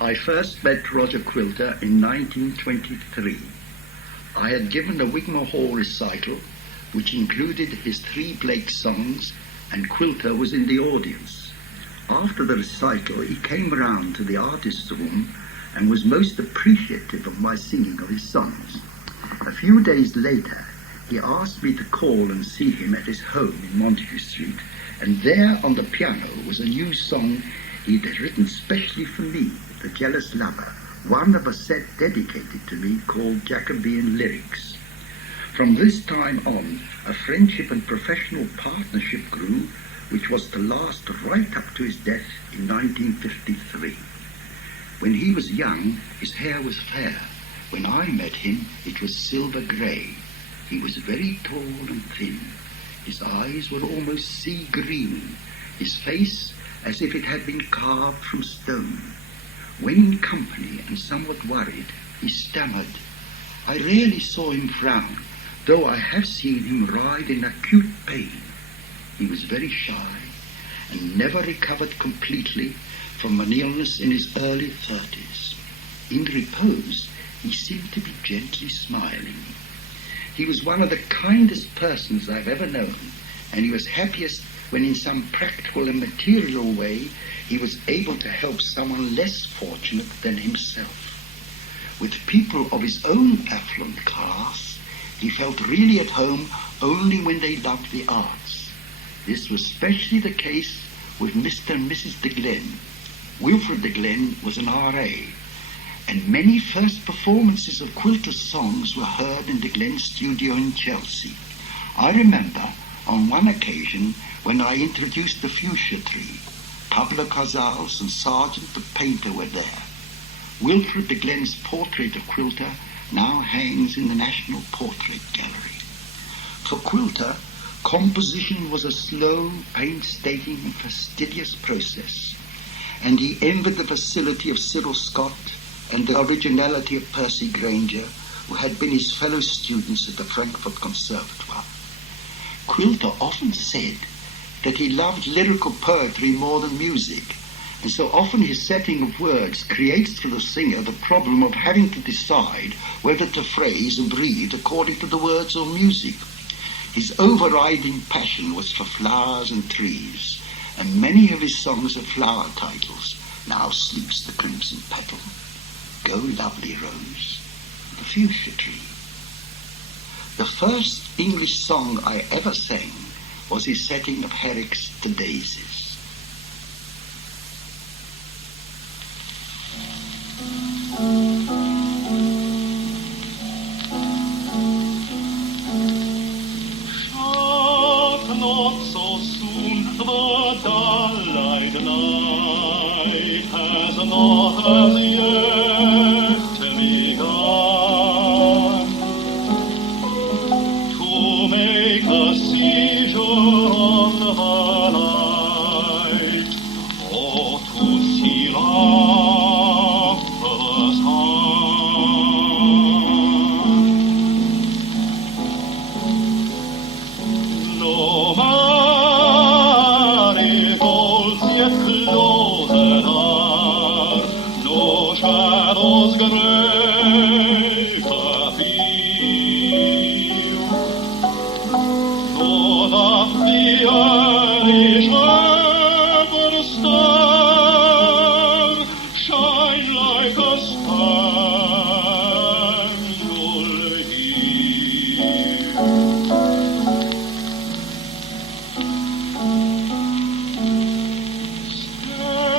I first met Roger Quilter in 1923. I had given a Wigmore Hall recital which included his 3 Blake songs, and Quilter was in the audience. After the recital, he came round to the artist's room and was most appreciative of my singing of his songs. A few days later, he asked me to call and see him at his home in Montague Street, and there on the piano was a new song he'd written specially for me, The Jealous Lover, one of a set dedicated to me called Jacobean Lyrics. From this time on, a friendship and professional partnership grew, which was to last right up to his death in 1953. When he was young, his hair was fair. When I met him, it was silver grey. He was very tall and thin. His eyes were almost sea green. His face as if it had been carved from stone. When in company and somewhat worried, he stammered. I rarely saw him frown, though I have seen him writhe in acute pain. He was very shy and never recovered completely from an illness in his early 30s. In repose, he seemed to be gently smiling. He was one of the kindest persons I've ever known, and he was happiest when in some practical and material way he was able to help someone less fortunate than himself. With people of his own affluent class, he felt really at home only when they loved the arts. This was especially the case with Mr. and Mrs. de Glen. Wilfred de Glen was an R.A., and many first performances of Quilter's songs were heard in de Glen's studio in Chelsea. I remember on one occasion when I introduced the Fuchsia Tree, Pablo Casals and Sargent the painter were there. Wilfred de Glen's portrait of Quilter now hangs in the National Portrait Gallery. For Quilter, composition was a slow, painstaking and fastidious process, and he envied the facility of Cyril Scott and the originality of Percy Grainger, who had been his fellow students at the Frankfurt Conservatoire. Quilter often said that he loved lyrical poetry more than music, and so often his setting of words creates for the singer the problem of having to decide whether to phrase and breathe according to the words or music. His overriding passion was for flowers and trees, and many of his songs have flower titles. Now Sleeps the Crimson Petal, Go Lovely Rose, The Fuchsia Tree. The first English song I ever sang was his setting of Herrick's The Daisies. Shut not so soon, the dull-eyed night has not as yet begun to make a seizure on the light, or to seal up the sun. No marigolds yet clothed are, no shadows great appear, though the early shepherd star shine like a spangle here. Stay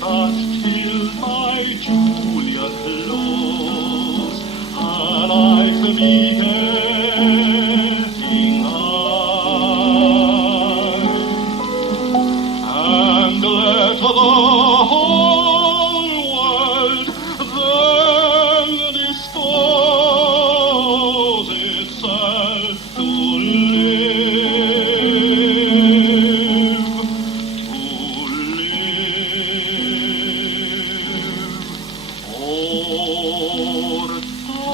but till my Julia close, alike the begetting eye, and let the whole world then dispose itself to live, or die.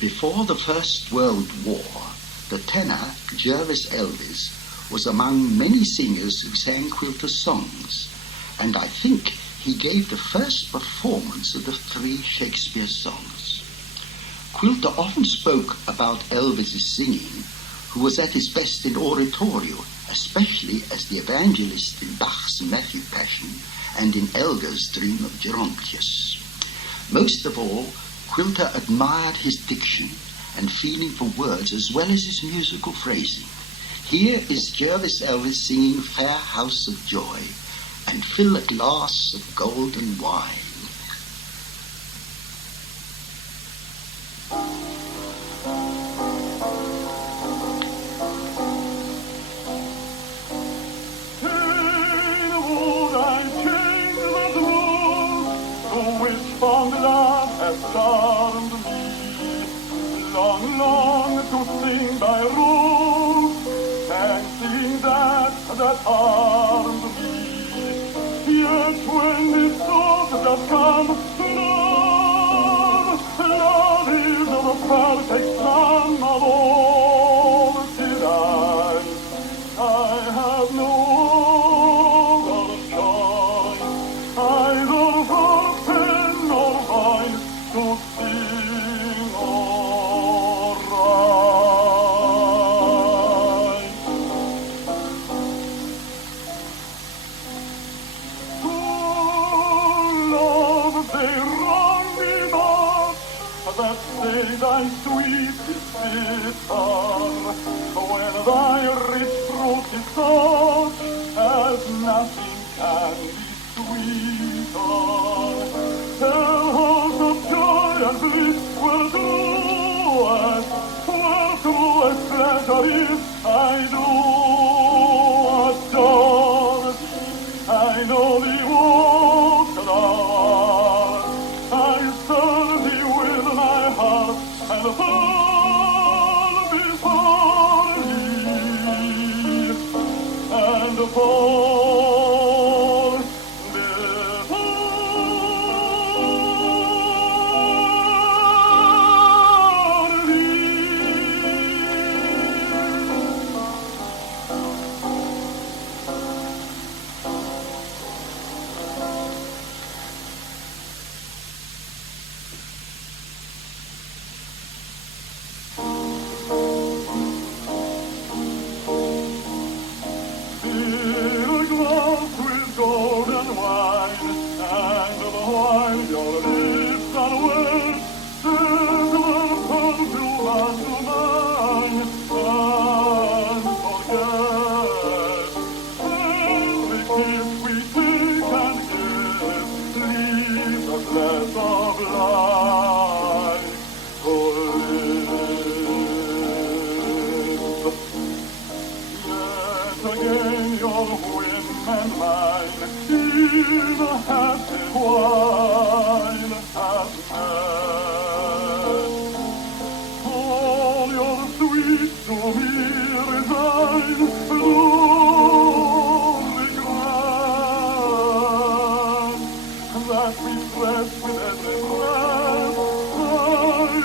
Before the First World War, the tenor Gervase Elwes was among many singers who sang Quilter songs, and I think he gave the first performance of the 3 Shakespeare songs. Quilter often spoke about Elwes' singing, who was at his best in oratorio, especially as the evangelist in Bach's Matthew Passion and in Elgar's Dream of Gerontius. Most of all, Quilter admired his diction and feeling for words as well as his musical phrasing. Here is Gervase Elwes singing Fair House of Joy and Fill a Glass of Golden Wine. Charmed me, long, long to sing thy rules, and sing that harmed me. Yet when this thought does come, love is the perfect sum of all till I have no other choice, either for pen or voice, to sing or write. To love they wrong me not, that say thy sweet is bitter, when thy rich fruit is such as nothing can be sweeter. Tell us of joy and bliss will do as pleasure is. I do adore, I know thee what thou art. I serve thee with my heart and fall before thee, and fall before. Fill a glass with golden wine, and the wine your lips unwed, circle perfume unto mine, and forget every kiss we take and give, leave the glass of life to live. Yet again your whim and mine in a happy wine has met. All your sweet to me resign, only grant that we press with every breath,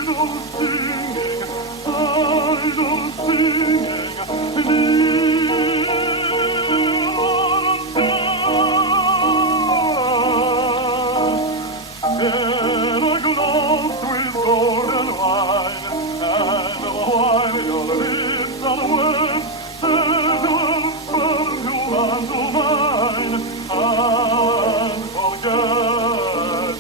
idle singing, in a glass with golden wine, and the wine your lips unwed, circle perfume unto mine, and forget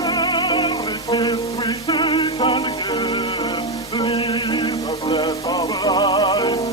every kiss we take and give, leave a breath of life,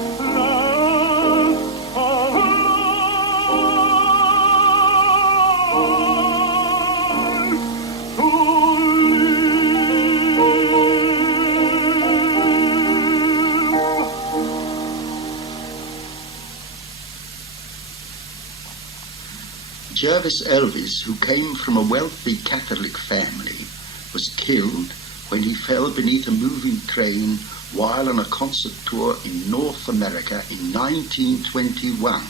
Gervase Elwes, who came from a wealthy Catholic family, was killed when he fell beneath a moving train while on a concert tour in North America in 1921.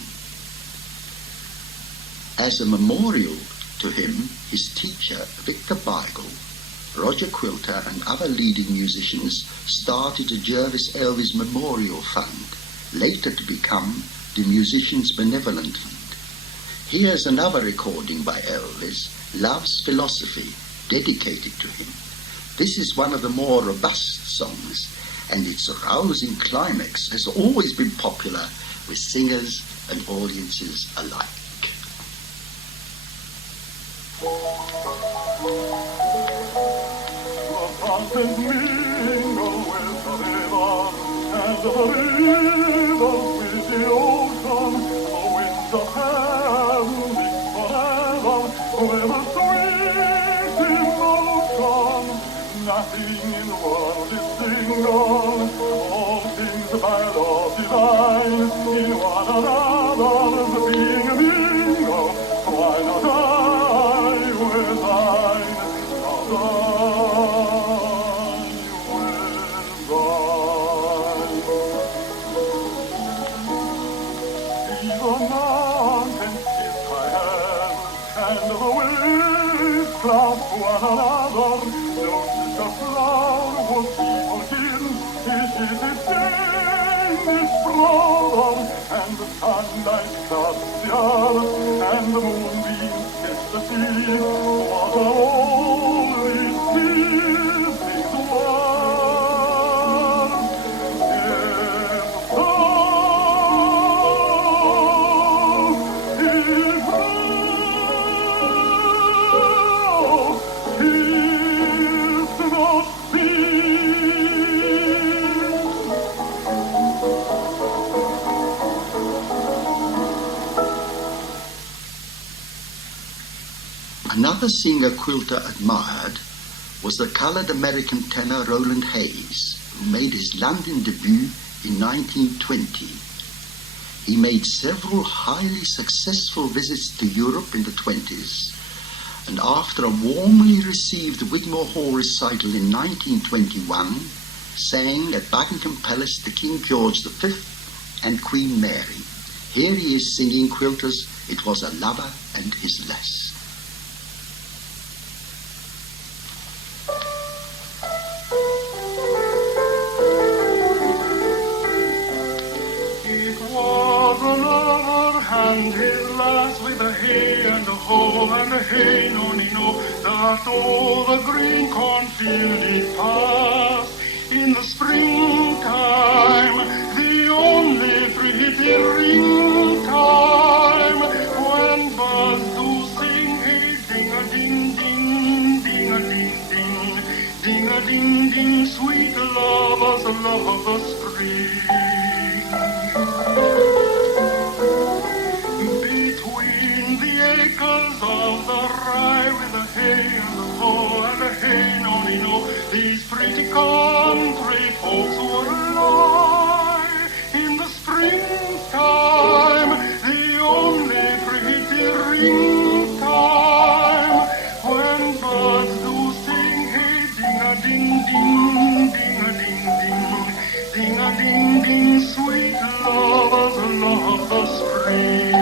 As a memorial to him, his teacher, Victor Beigel, Roger Quilter and other leading musicians started a Gervase Elwes Memorial Fund, later to become the Musicians Benevolent Fund. Here's another recording by Elwes, Love's Philosophy, dedicated to him. This is one of the more robust songs, and its rousing climax has always been popular with singers and audiences alike. Fountains mingle with the river, and the rivers with the ocean. The winds of heaven beat forever, with a sweet emotion. Nothing in the world is single, all things by law divine. In one another's being mingle, why not I with thine? One another, notice the flower what people give. It is distinguished brother, and the sunlight clouds the earth, and the moonbeams kiss the sea. What are all these things worth? Another singer Quilter admired was the colored American tenor Ronald Hayes, who made his London debut in 1920. He made several highly successful visits to Europe in the 20s, and after a warmly received Wigmore Hall recital in 1921, sang at Buckingham Palace to King George V and Queen Mary. Here he is singing Quilter's It Was a Lover and His Lass. And his lass with a hay and a hoe and a hay nonino, that all the green cornfield did pass. In the springtime, the only pretty ring time, when birds do sing, hey, ding-a-ding-ding, ding-a-ding-ding, ding-a-ding-ding, sweet lovers love the spring. Of the rye with the hay and the hoe and the hay nonino, these pretty country folks would lie. In the springtime, the only pretty ring time, when birds do sing, hey, ding-a-ding-ding, ding-a-ding-ding, ding-a-ding-ding, sweet lovers love the spring.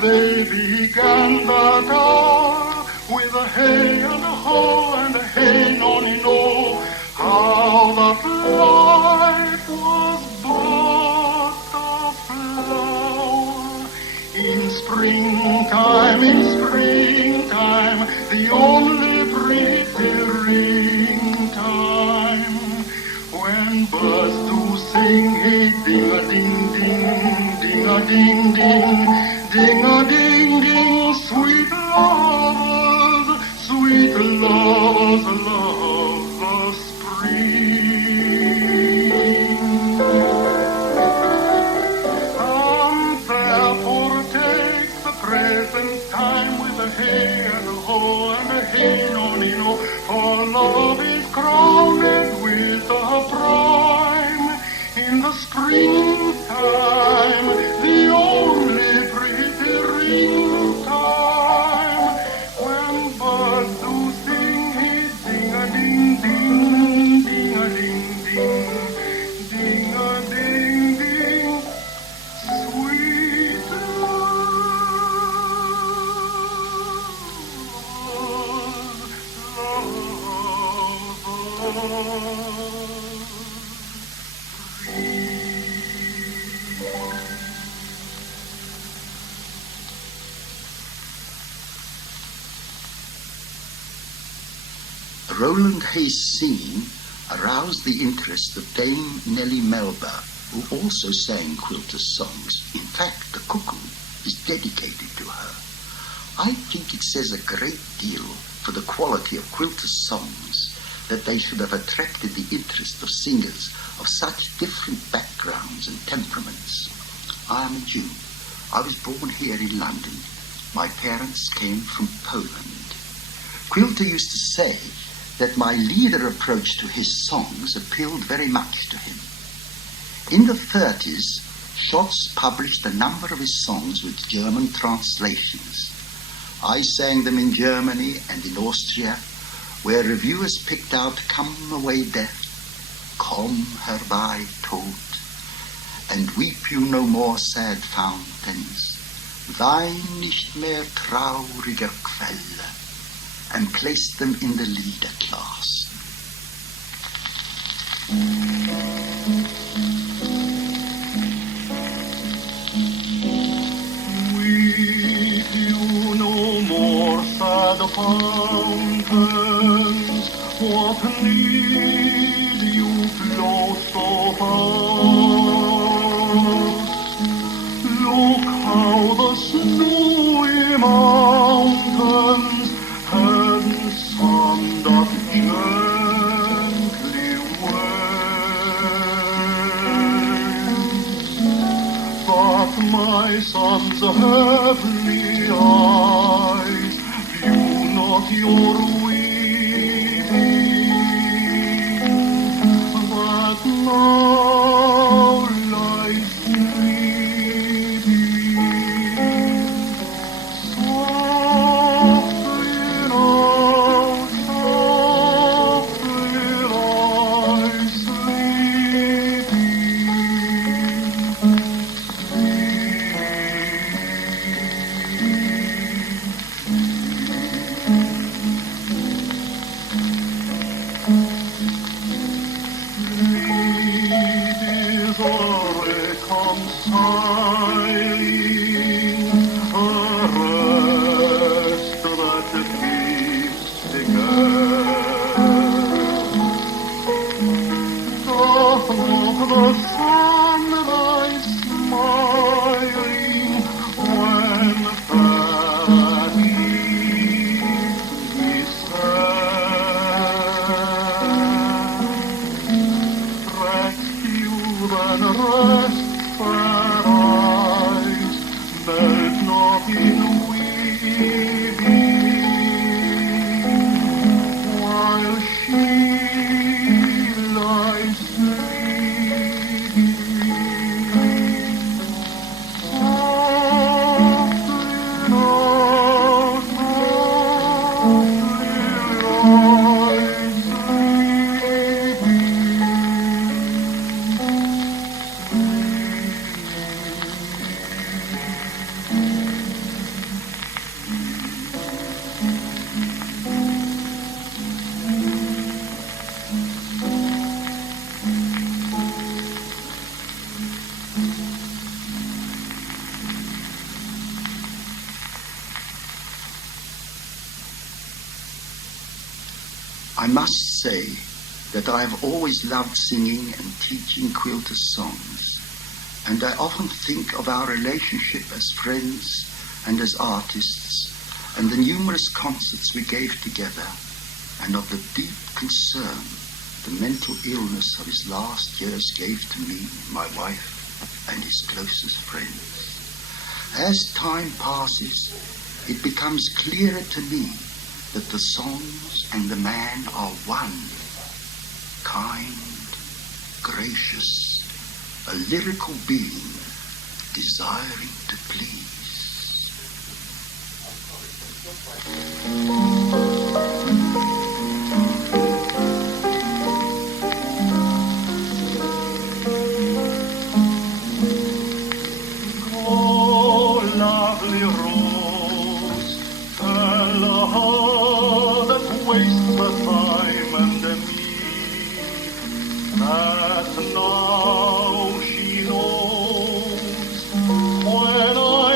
They began that hour with a hay and a hoe and a hay nonino. How that life was but a flower. In springtime, the only pretty ring time, when birds do sing, hey, ding-a-ding-ding, ding-a-ding-ding, ding-a-ding-ding, sweet lovers love the spring. And therefore take the present time with a hay and a hoe and a hay nonino, for love is crowned with a prime. In the springtime, the only pretty ring time, when birds do sing, hey, ding-a-ding-ding, ding-a-ding-ding, ding-a-ding-ding, sweet love. Ronald Hayes' singing aroused the interest of Dame Nellie Melba, who also sang Quilter's songs. In fact, The Cuckoo is dedicated to her. I think it says a great deal for the quality of Quilter's songs that they should have attracted the interest of singers of such different backgrounds and temperaments. I am a Jew. I was born here in London. My parents came from Poland. Quilter used to say that my leader approach to his songs appealed very much to him. In the 30s, Schatz published a number of his songs with German translations. I sang them in Germany and in Austria, where reviewers picked out Come Away Death, Komm herbei Tod, and Weep You No More Sad Fountains, Wein nicht mehr traurige Quelle, and placed them in the leader class. Weep you no more sad fountains, what need you flow so fast? Look how the snowy mountains and sun doth gently wave. But my son's heavenly eyes view not your weeping, that now lies sleeping. Softly now, softly lies the sunrise smiling when that evening is sad. Rest you then rest, fair eyes, melt not in weeping, while she lies sleeping. Softly now, softly lies I must say that I have always loved singing and teaching Quilter songs, and I often think of our relationship as friends and as artists, and the numerous concerts we gave together, and of the deep concern the mental illness of his last years gave to me, my wife, and his closest friends. As time passes, it becomes clearer to me that the songs and the man are one, kind, gracious, a lyrical being, desiring to please. Oh, lovely rose, tell her that wastes her time and me, that now she knows when I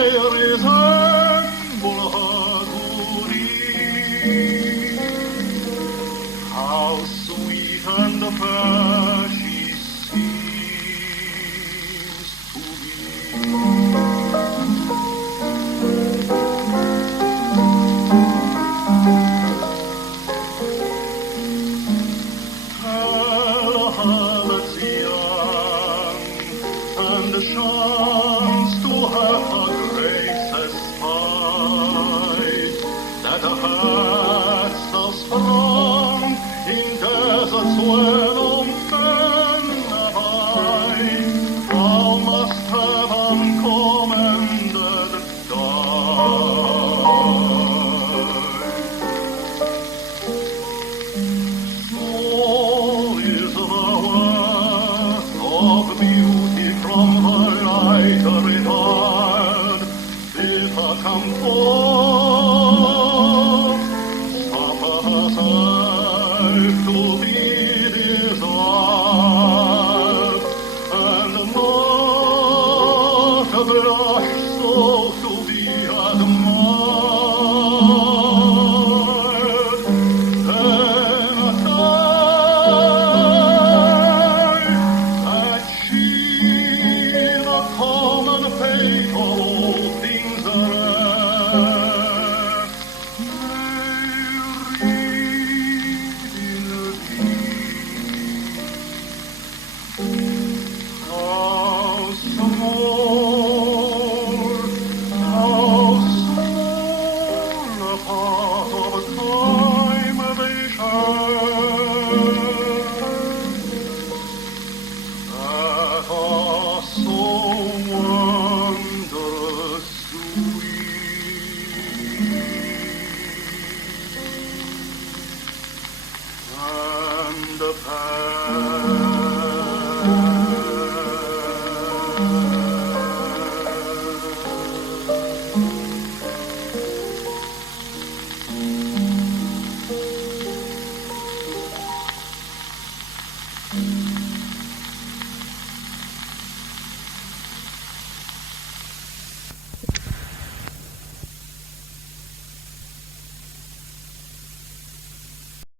come forth.